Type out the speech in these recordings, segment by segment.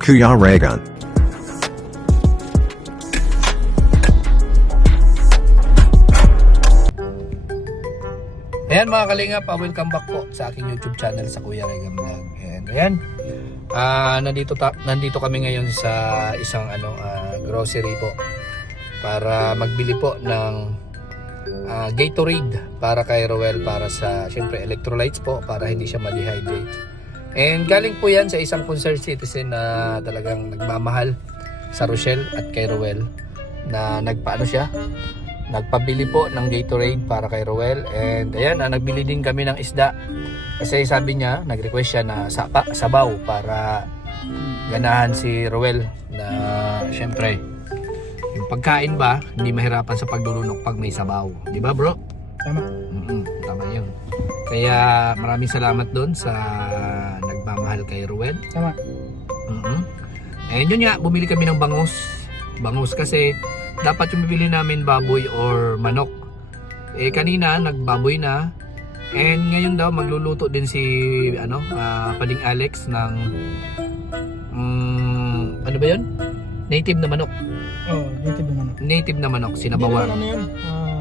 Kuya Regan. Ayan mga kalingap, welcome back po sa aking YouTube channel sa Kuya Regan Vlog. And ayan, nandito kami ngayon sa isang grocery po para magbili po ng Gatorade para kay Roel, para sa syempre electrolytes po, para hindi siya ma-dehydrate. And galing po yan sa isang concerned citizen na talagang nagmamahal sa Rochelle at kay Roel, na nagpabili po ng Gatorade para kay Roel. And ayan, nagbili din kami ng isda kasi sabi niya, nag-request siya na sabaw para ganahan si Roel, na syempre yung pagkain ba hindi mahirapan sa paglulunok pag may sabaw, di ba bro? Tama. Tama yun. Kaya maraming salamat doon sa nagmamahal kay Roel. Tama. And yun nga, bumili kami ng bangus kasi dapat yung bibili namin baboy or manok. Kanina nagbaboy na. And ngayon daw magluluto din si Pading Alex ng ano ba yun? Native na manok. Oh, native na manok. Native na manok, Hindi sinabawan. naman yun.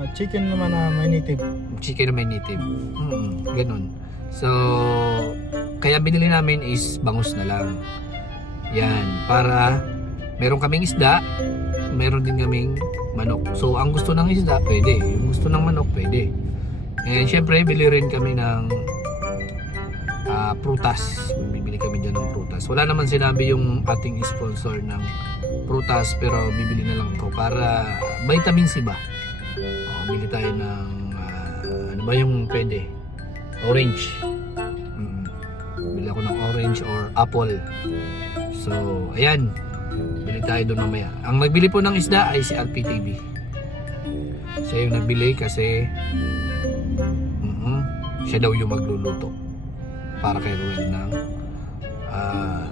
Chicken naman na may native. Chicken na may native. Ganun. So, kaya binili namin is bangus na lang. Yan, para meron kaming isda, meron din kaming manok. So, ang gusto ng isda, pwede. Yung gusto ng manok, pwede. And syempre, bili rin kami ng prutas. Bibili kami dyan ng prutas. Wala naman sinabi yung ating sponsor ng prutas, pero bibili na lang to para vitamin C ba? Bili tayo ng ano ba yung pwede? Orange. Bili ako ng orange or apple. So, ayan. Bili tayo doon mamaya. Ang nagbili po ng isda ay si RPTV. Siya yung nagbili kasi siya daw yung magluluto para kay Ruel ng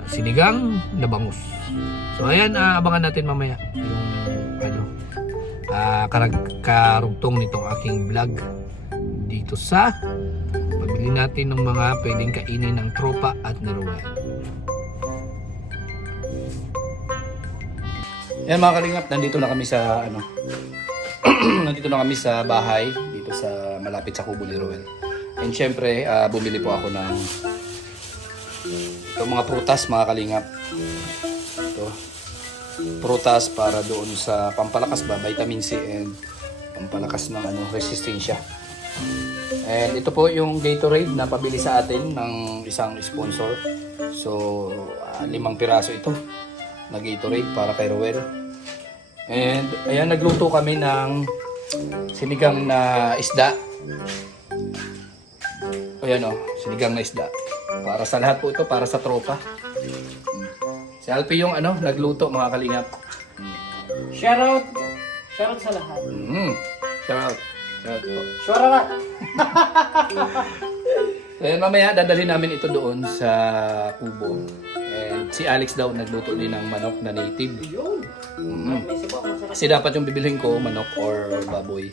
sinigang na bangus. So ayan, abangan natin mamaya yung karugtong nitong aking vlog dito sa pabili natin ng mga pwedeng kainin ng tropa at ni Ruel. Yan mga kalingap, nandito na kami sa nandito na kami sa bahay dito sa malapit sa kubo ni Roel. And syempre, bumili po ako ng itong mga prutas mga kalingap. Ito, prutas para doon sa pampalakas ba, vitamin C and pampalakas ng resistensya. And ito po yung Gatorade na pabili sa atin ng isang sponsor. So, 5 piraso ito na Gatorade para kay Roel. And ayan, nagluto kami ng sinigang na isda. Ayan sinigang na isda. Para sa lahat po ito, para sa tropa. Si Alpi yung nagluto mga kalingap. Shoutout sa lahat. Shoutout po. Shoutout. Ayan, mamaya dadalhin namin ito doon sa kubo. And si Alex daw nagluto din ng manok na native. Kasi dapat yung bibilhin ko manok or baboy.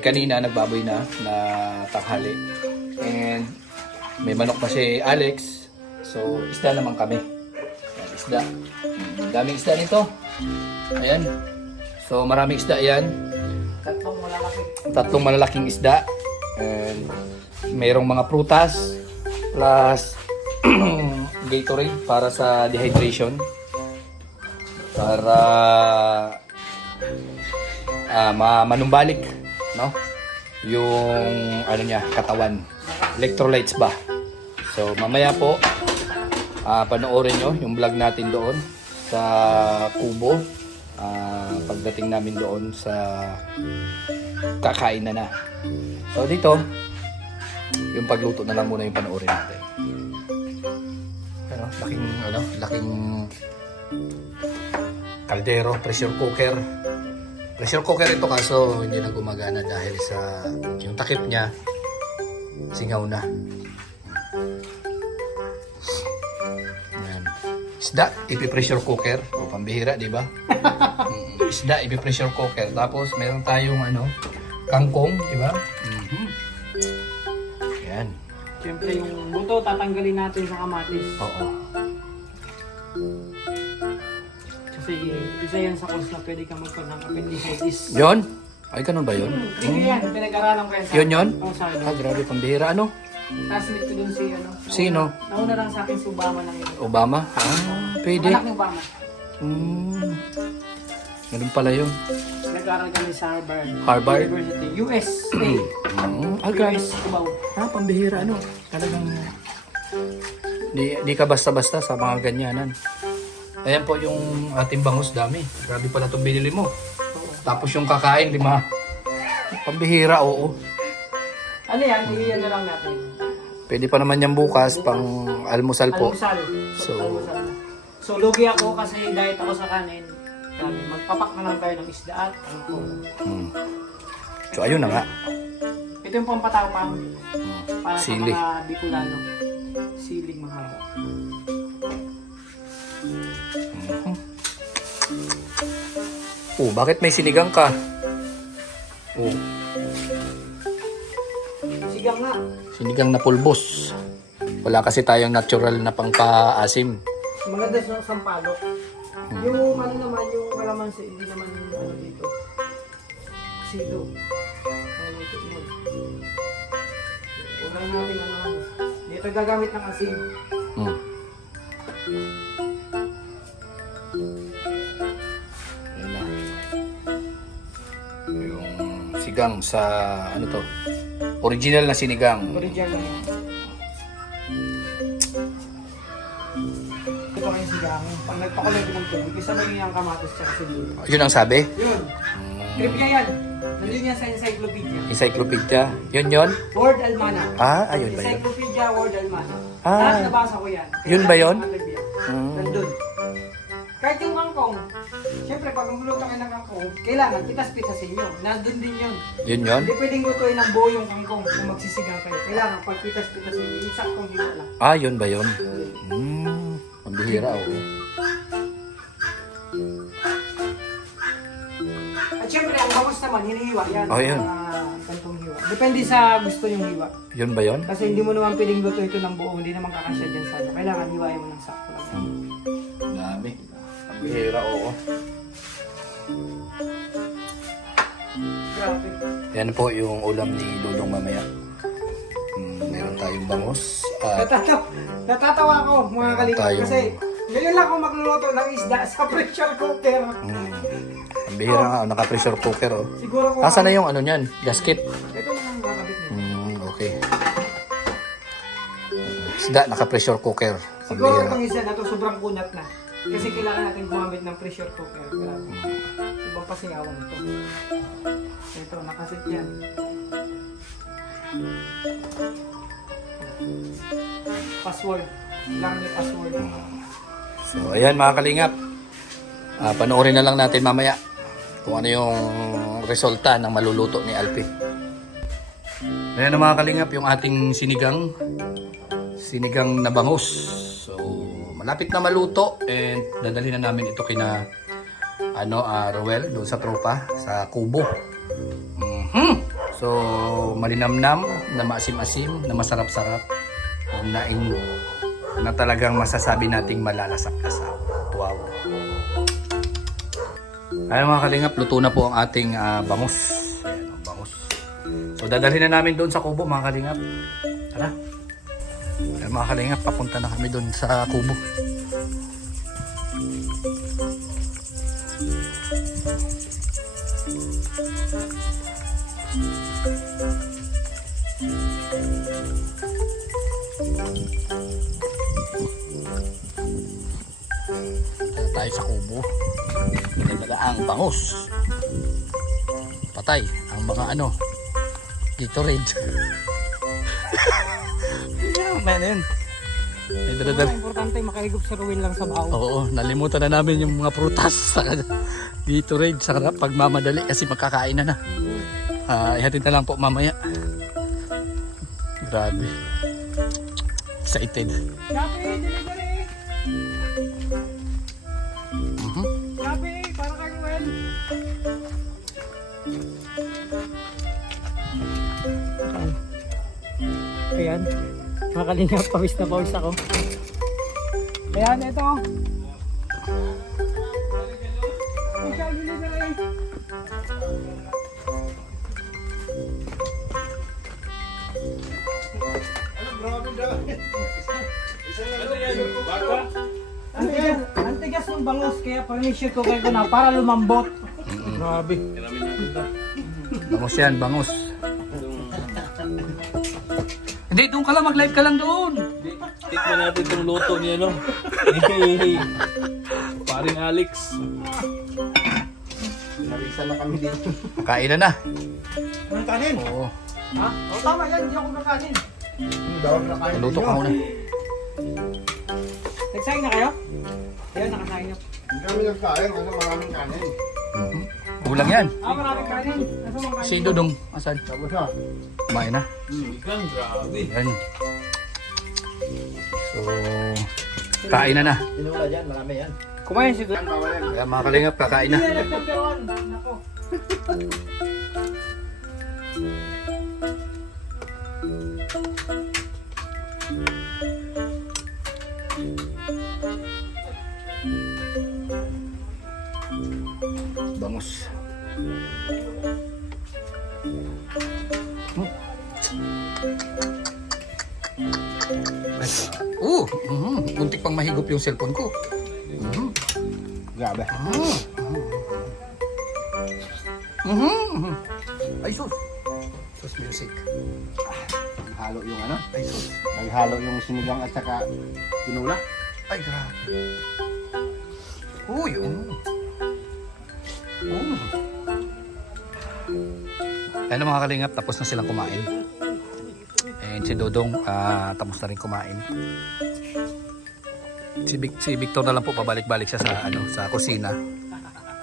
Kanina nagbaboy na tanghali. And may manok pa si Alex. So isda naman kami. Ayan, isda. Daming isda nito. Ayan. So maraming isda yan. Tatlong malalaking isda. And mayroong mga prutas plus Gatorade para sa dehydration, para manumbalik yung katawan, electrolytes ba. So mamaya po panoorin nyo yung vlog natin doon sa kubo, pagdating namin doon sa kakain na. So dito yung pagluto na lang muna yung panoorin natin. Laking kaldero, pressure cooker. Pressure cooker ito, kaso hindi na gumagana dahil sa yung takip niya singaw na. Ayan. Isda, ipi-pressure cooker. O, pambihira, di ba? Isda, ipi-pressure cooker. Tapos meron tayong kangkong, di ba? Ayan. Siyempre yung buto tatanggalin natin sa kamatis. Oo. Kasi isa yan sa cause na pwede kang magkaroon ng appendicitis. Yon? Ay, ganun ba yun? Hindi yan, pinag-aralan ko yan sa Yun? Oo, sa akin. Ah, grabe, pambihira. Ano? Classmate ko dun si ano. Sino? Nauna lang sa akin si Obama lang yun. Obama? Ah, pwede. Anak ni Obama. Ganun pala yun. Nag-aaral kami sa Harvard. Harvard? University. USA. Ah, grabe. US, Cubao. Ah, pambihira. Ano? Talagang... Di ka basta-basta sa mga ganyanan. Ayan po yung ating bangus, dami. Grabe pala itong binili mo. Tapos yung kakain, 5. Pambihira, oo. Ano yan? Iyan na lang natin. Pwede pa naman yan bukas, pang almusal po. Almusal. Almusal. So, lugi ako kasi diet ako sa kanin. Grabe, magpapak na lang tayo ng isda at angkong. So, ayun na nga. Ito yung pampatapang para Sili. sa mga Bicolano. Siling mahaba. Oh, bakit may sinigang ka? Oh, Sigang nga. sinigang na pulbos. Wala kasi tayong natural na pangpaasim. Maganda sa sampalok. Yung ano naman, yung kalamansi, hindi naman ano dito. Silo. Ano ito yun? Ulan natin ang ano. Dito gagamit ng asin. Hmm. Ayan na. Yung sigang sa ano to? Original na sinigang. Original na yun. Ito pa yung sigang. Pag nagpakulay ko ng tubig, isa ba yung kamatis tsaka sili? Yun ang sabi? Yun. Trip niya yan. Nandun yan sa encyclopedia. Encyclopedia. Yun? Word Almana. Ah, ayun ba yun? Encyclopedia Word Almana. Ah. Lahat nabasa ko yan. Yun ba yun? Nandun. Kahit yung kangkong. Siyempre, pag lumuluto kayo ng kangkong, kailangan pitas-pitasin nyo. Nandun din yun. Yun? Hindi pwedeng lutuin ng buo yung kangkong kung magsisigang kayo. Kailangan pag pitas-pitasin nyo, yung saktong hiwa lang. Ah, yun ba yun? Ang bihira, oo. At siyempre, ang bangus naman, hinihiwa yan. Oh, yun. Kantong hiwa. Depende sa gusto yung hiwa. Yun ba yun? Kasi hindi mo naman pwedeng luto ito ng buo, hindi naman kakasya dyan sa ano. Kailangan hiwain mo ng sakto lang. Dami. Ang bihira, oo. Grabe. Yan po yung ulam ni Lulong mamaya. Meron tayong bangus. At Natatawa ko mga kalingap tayong- kasi ngayon lang ako magluluto ng isda sa pressure cooker. ang bihira nga, naka-pressure cooker. Oh. Siguro kung Asa na yung ano niyan? Gasket? ito lang ang kakabit niya. Okay. Isda, naka-pressure cooker. Ang Siguro bihira. itong isa na to sobrang kunat na. Kasi kailangan natin gumamit ng pressure cooker. Grabe. Ibang pasingawan ito. Ito, nakasit yan. Password. Lang may password. So, ayan mga kalingap. Panoorin na lang natin mamaya kung ano yung resulta ng maluluto ni Alpi. Ayan na mga kalingap, yung ating sinigang. Sinigang na bangus. So, malapit na maluto and dadalhin na namin ito kina Roel doon sa tropa sa Kubo. So, malinamnam, na maasim-asim, na masarap-sarap, na talagang masasabi nating malalasak-lasak. Wow. Ayun mga kalingap, luto na po ang ating bangus. Ayan, ang bangus. So, dadalhin na namin doon sa Kubo mga kalingap. Tara. Ayun mga kalingap, papunta na kami doon sa Kubo. Tayo sa Kubo. Nagdaga ang bangus. Patay ang mga dito red. Man yun. Importante makahigop sa ruwin lang sa baon. Oo, nalimutan na namin yung mga prutas sa dito red sa pagmamadali kasi magkakain na. Ihatid na lang po mamaya. Grabe. Excited. Gabi, delivery! Gabi, para kay Ruel. Ayan. Makalingap, pawis na pawis ako. Ayan, ito. special delivery. Ang tigas ng bangus, kaya pang-issue ko kayo na para lumambot. Grabe. Bangus yan, bangus. Hindi, doon ka lang, mag-live ka lang doon. Tikman natin itong luto niya, no? Paring Alex. Narisa na kami dito. Kain na. Anong kanin? Oo. Ha? O tama yan, hindi ako kakanin. Dawag na kayo. Luto ka muna. Nagsaing na kayo? Ayan, nakasaing na. Hindi kami nagkain kasi maraming kanin. Kulang yan. Maraming kanin. Nasa mga kanin? Si Dudong, asan? Tapos na. Kumain na. Ikan, grabe. Yan. So, kain na. Tinula dyan, marami yan. Kumain si Yan, bawal yan. Kaya mga kalingap, kakain na. Hindi na number 1. Nako. Bangus. Buntik pang mahigop yung cellphone ko. Grabe. Ay, sus. Sus music. Halo yung ano? Ay, sus. Naghalo yung sinigang at saka tinula. Ay, grabe. Uy, Ayun mga kalingap, tapos na silang kumain. And si Dodong, tapos na rin kumain. Si Victor na lang po pabalik-balik siya sa sa kusina.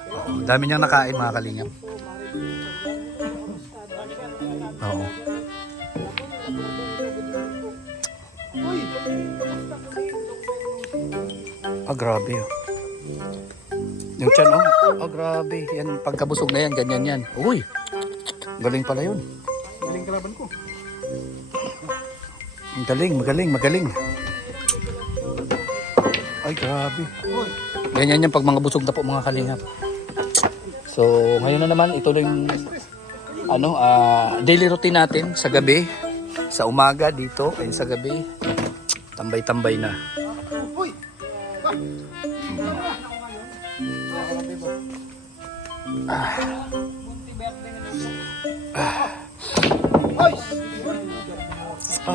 Oo, dami niyang nakain mga kalingap. Oo. Grabe. Yung tiyan, grabe. Yan, pagkabusog na yan, ganyan yan. Uy, galing pala yun. Galing kalaban ko. Magaling. Ay, grabe. Ganyan yan pag mga busog na po mga kalingap. So, ngayon na naman, ito yung daily routine natin sa gabi. Sa umaga dito, and sa gabi, tambay-tambay na.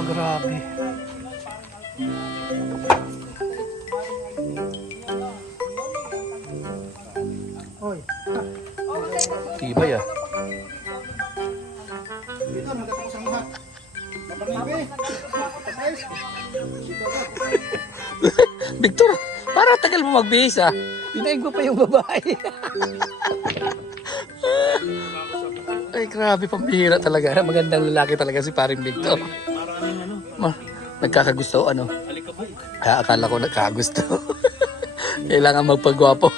Grabe. Tibay ah. Dito, nagkatapos ang lahat. Kapanibe. Victor, para tagal mo magbihis ah. Dinaig mo pa yung babae. Ay, grabe, pambihira talaga. Magandang lalaki talaga si paring Victor. Nagkakagusto, Alikabok. Akala ko nagkakagusto. Kailangan magpagwapo.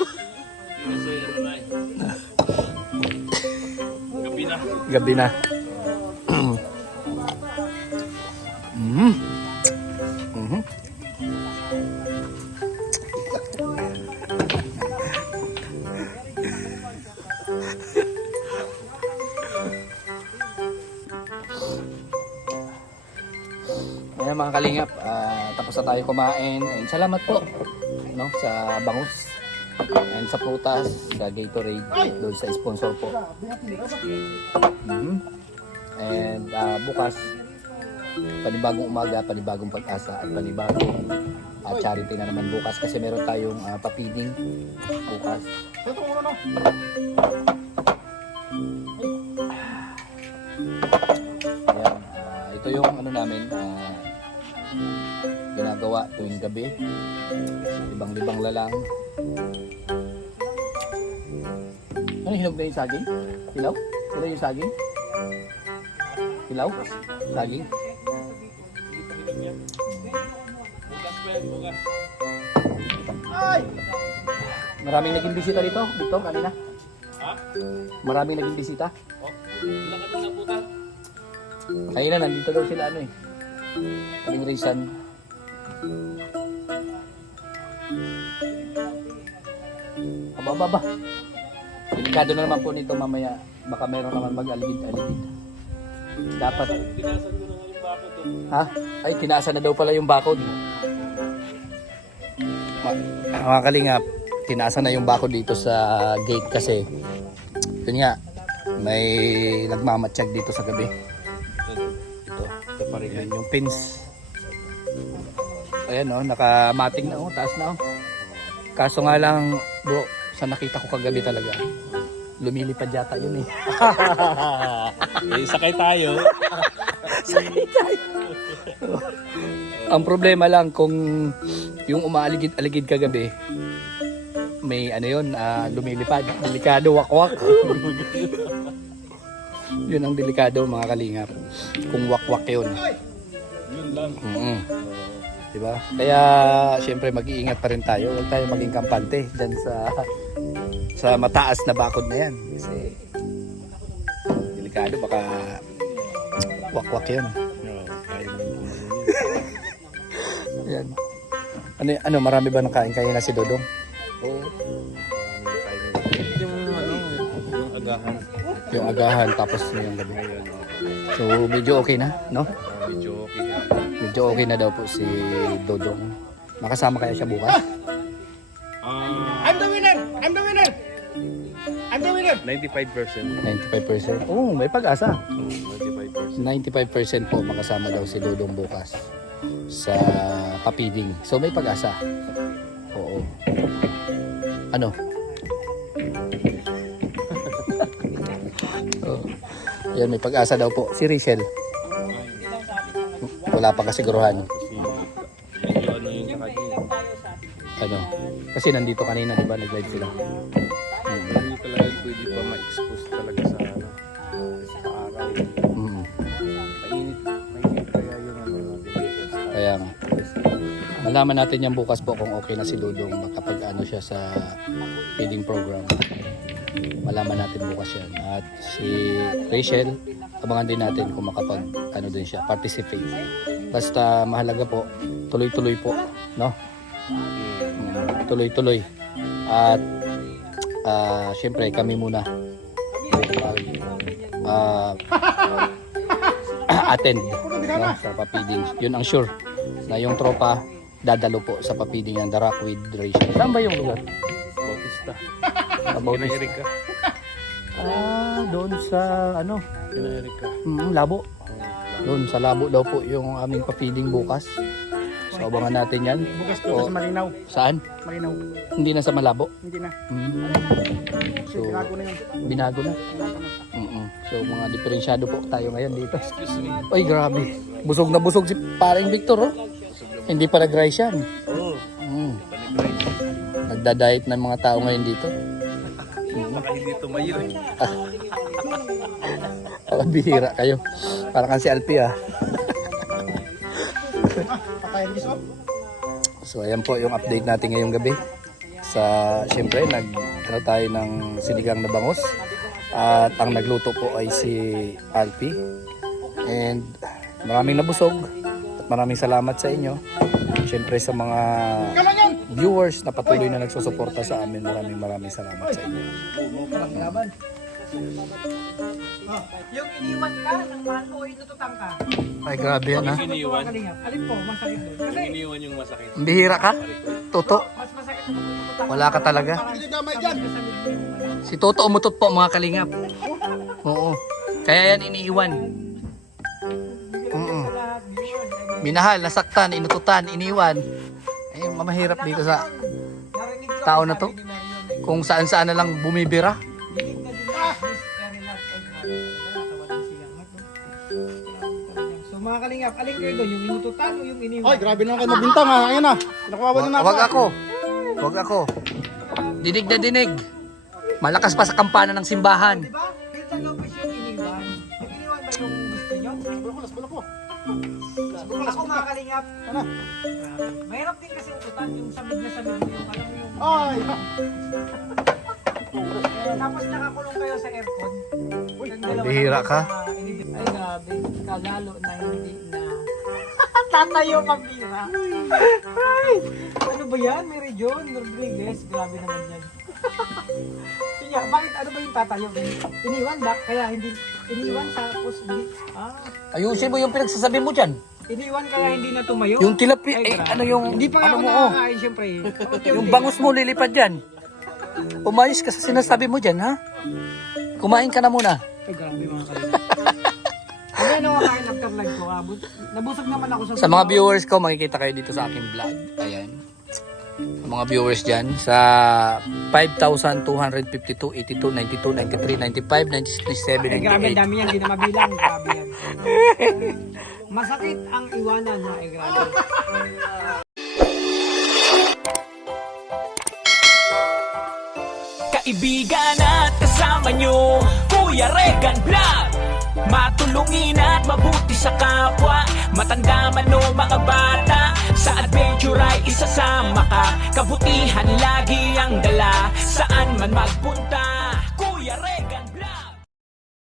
Gabi na. Ayan mga kalingap, tapos na tayo kumain. And salamat po sa bangus and sa prutas, sa Gatorade, doon sa sponsor po. And bukas, panibagong umaga, panibagong pag-asa at panibagong charity na naman bukas kasi meron tayong papiding bukas. Ayan, ito yung namin ginagawa tuwing gabi, libang-libang lalang. Hinog na yung saging? Hilaw? Hilaw yung saging? Hilaw? Saging? Maraming naging bisita dito, Victor, kanina? Maraming naging bisita? Kanina nandito daw sila kaming Rizan. Aba. delikado na naman po nito mamaya. Baka meron naman mag-aligid-aligid. Dapat. Ha? Ay, kinaasan na daw pala yung bakod. Mga kalingap, tinaasan na yung bakod dito sa gate kasi yun nga, may nagmamatsyag dito sa gabi. Ito pa rin yan, yung pins. Ayan o, nakamating na o, taas na o. Kaso nga lang bro, sa nakita ko kagabi talaga, lumilipad yata yun eh. Sakay tayo. Sakay tayo. Ang problema lang kung yung umaaligid-aligid kagabi, may ano yun, lumilipad. Delikado, wakwak. Yun ang delikado mga kalingap. Kung wakwak yun. Yun lang. Diba? Kaya syempre mag-iingat pa rin tayo. Huwag tayo maging kampante dyan sa mataas na bakod na yan. Kasi delikado, baka wakwak yun. Yan. Ano, marami ba nakain kayo na si Dodong? Oo. Yung agahan. Yung agahan tapos yung gabi. So medyo okay na, no? Medyo okay na. Medyo okay na daw po si Dodong. Makasama kaya siya bukas? I'm the winner! I'm the winner! I'm the winner! 95%. 95%. Oh, may pag-asa. 95%. 95% po makasama daw si Dodong bukas sa papiding. So may pag-asa. Oo. Ano? Oh. Yan, may pag-asa daw po. Si Rachel. Wala pa kasiguruhan. Medyo ano yung sa kanya. Ano? Kasi nandito kanina, di ba? Nag-live sila. Hindi talaga pwede pa ma-expose talaga sa ano. Sa araw. Mainit kaya yung ano natin. Kaya nga. Malaman natin yan bukas po kung okay na si Dodong makapag ano siya sa feeding program. Malaman natin bukas yan. At si Rachel, abangan din natin kung makapag ano din siya, participate. Basta mahalaga po, tuloy-tuloy po, no? Tuloy-tuloy. At syempre kami muna attend, no, sa papiding. Yun ang sure na yung tropa dadalo po sa papiding ng The Rock with Rachel. Saan ba yung lugar? Bautista. Bautista. Erika. Doon sa ano? Erika. Labo. Doon sa Labo daw po yung aming papiding bukas. So abangan natin yan. Bukas to sa Malinaw. Saan? Malinaw. Hindi na sa Malabo. Hindi na. So Binago na yun. binago na. So mga diferensyado po tayo ngayon dito. Excuse me. Ay grabe. Busog na busog si paring Victor, oh. Hindi pa nag-rice yan. Oo. Panigrize. Nagda-diet ng mga tao ngayon dito. Baka hindi tumayo eh. Bihira kayo. Parang kan si Alpi, ah. Patayin gusto. So ayan po yung update natin ngayong gabi. Siyempre ano tayo ng sinigang na bangos. At ang nagluto po ay si Alpi. And maraming nabusog. At maraming salamat sa inyo. Siyempre sa mga viewers na patuloy na nagsusuporta sa amin. Maraming salamat sa inyo. Yung iniwan ka ng mahal mo, inututan ka. Ay grabe yan, ha. Iniwan. Kalingap, alin po, masakit doon. Kasi Iniwan yung masakit. Bihira ka? Toto? mas masakit na inututan. Wala ka talaga. Hindi damay dyan. Si Toto umutot po mga kalingap. Oo. Kaya yan iniiwan. Minahal, nasaktan, inututan, iniwan. Eh, mamahirap dito sa tao na to. Kung saan-saan na lang bumibira. So mga kalingap, alin kayo doon? Yung inututan o yung iniwan? Ay, grabe naman kayo nabintang ha. Ayan na. Nakuha na Wag ako. Wag ako. Dinig na dinig. Malakas pa sa kampana ng simbahan. Diba? Pinsan Lopez yung iniwan. Yung iniwan ba yung gusto nyo? Nasbala ko. Ako mga kalingap. Ano? Mahirap din kasi ututan yung sabid na sabid mo yung alam mo yung... Ay. Tapos nakakulong kayo sa aircon. Bihira ka. Ay grabe. Kalalo na hindi na... Tatayo pang bira. Ay! Ano ba yan? Mary John Rodriguez. Grabe naman yan. Kaya, bakit ano ba yung tatayo? Iniwan ba? Kaya hindi, iniwan tapos hindi, Ayusin mo yung pinagsasabi mo dyan. iniwan kaya hindi na tumayo? Yung tilapi, Ay, eh, grabe. ano yung, Hindi pa nga ano ako mo, nakakain, syempre. yung bangus mo lilipad dyan. Umayos ka sa sinasabi mo dyan, ha? Kumain ka na muna. Ay, grabe mga kalina. Hindi na nakakain after live ko. Nabusog naman ako Sa mga viewers ko, makikita kayo dito sa aking vlog. Ayan. Sa mga viewers dyan, sa 5,252, 82, 92, 93, 95, 96, 97, Ay, grabe, 98. dami yan. Hindi na mabilang. Grabe yan. Masakit ang iwanan mo. Ay, grabe. Kaibigan at kasama nyo, Kuya Regan Vlog. Matulungin at mabuti sa kapwa, matanda man o mga bata. Sa adventure ay isasama ka, kabutihan lagi ang dala. Saan man magpunta